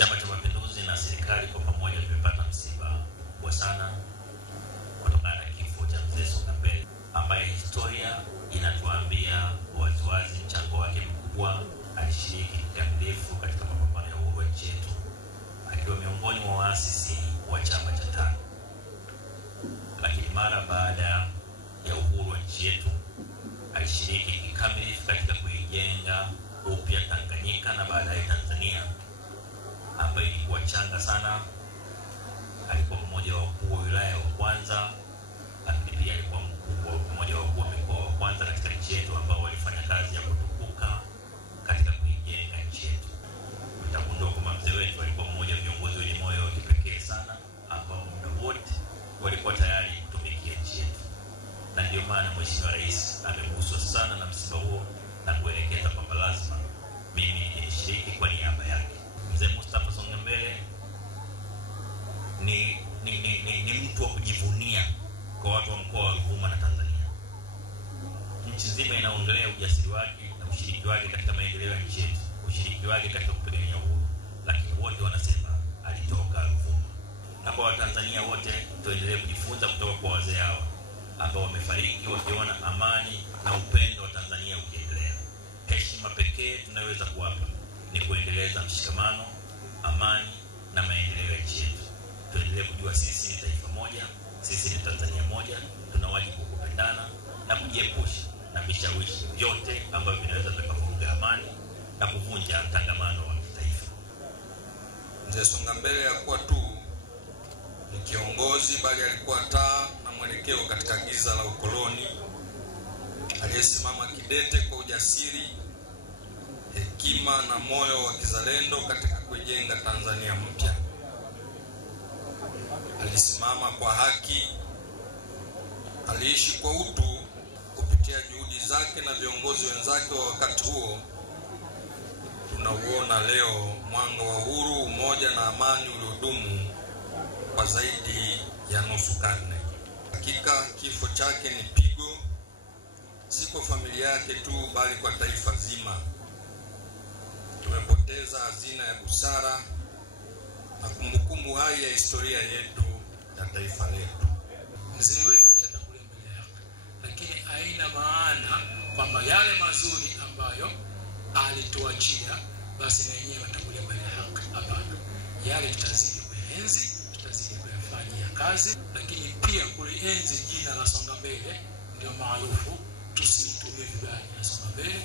Chama cha Mapinduzi na serikali kwa pamoja tumepata msiba mkubwa sana kutokana na kifo cha Mzee Songa Mbele, ambaye historia inatuambia waziwazi mchango wake mkubwa. Alishiriki kikamilifu katika mapambano ya uhuru wa nchi yetu, akiwa miongoni mwa waasisi wa chama cha TANU. Lakini mara baada ya uhuru wa nchi yetu, alishiriki kikamilifu katika kuijenga upya Tanganyika na baadaye Tanzania, ambayo ilikuwa changa sana. Alikuwa mmoja wa wakuu wa wilaya wa kwanza, lakini pia alikuwa mmoja wa wakuu wa mikoa wa kwanza katika nchi yetu ambao walifanya kazi ya kutukuka katika kuijenga nchi yetu. Tutagundua kwamba mzee wetu alikuwa mmoja wa viongozi wenye moyo wa kipekee sana, ambao muda wote walikuwa tayari kutumikia nchi yetu. Na ndio maana Mheshimiwa Rais ameguswa sana na msiba huo na kuelekeza kwamba lazima mimi nishiriki kwa niaba yake. Mzee Mustafa Songa Mbele ni mtu wa kujivunia kwa watu wa mkoa wa Ruvuma na Tanzania. Nchi nzima inaongelea ujasiri wake na ushiriki wake katika maendeleo ya nchi yetu, ushiriki wake katika kupigania uhuru, lakini wote wanasema alitoka Ruvuma. Na kwa Watanzania wote tuendelee kujifunza kutoka kwa wazee hao ambao wamefariki wakiona amani na upendo wa Tanzania ukiendelea. Heshima pekee tunaweza kuwapa ni kuendeleza mshikamano, amani na maendeleo ya nchi yetu. Tuendelee kujua sisi ni taifa moja, sisi ni Tanzania moja, tuna wajibu kupendana na kujiepusha na vishawishi vyote ambavyo vinaweza kuvuruga amani na kuvunja tangamano wa kitaifa. Mzee Songa Mbele hakuwa tu ni kiongozi, bali alikuwa taa na mwelekeo katika giza la ukoloni, aliyesimama kidete kwa ujasiri, hekima na moyo wa kizalendo katika kujenga Tanzania mpya. Alisimama kwa haki, aliishi kwa utu. Kupitia juhudi zake na viongozi wenzake wa wakati huo, tunauona leo mwanga wa uhuru, umoja na amani uliodumu kwa zaidi ya nusu karne. Hakika kifo chake ni pigo, si kwa familia yake tu, bali kwa taifa zima. Tumepoteza hazina ya busara na kumbukumbu hai ya historia yetu ya taifa letu. Mzee wetu tutakulia mbele yake, lakini haina maana kwamba yale mazuri ambayo alituachia basi na yenyewe watakulia mbele yake. Hapana, yale tutazidi kuenzi, tutazidi kuyafanyia kazi, lakini pia kulienzi jina la Songa Mbele ndio maarufu, tusilitumie vibaya na Songa Mbele.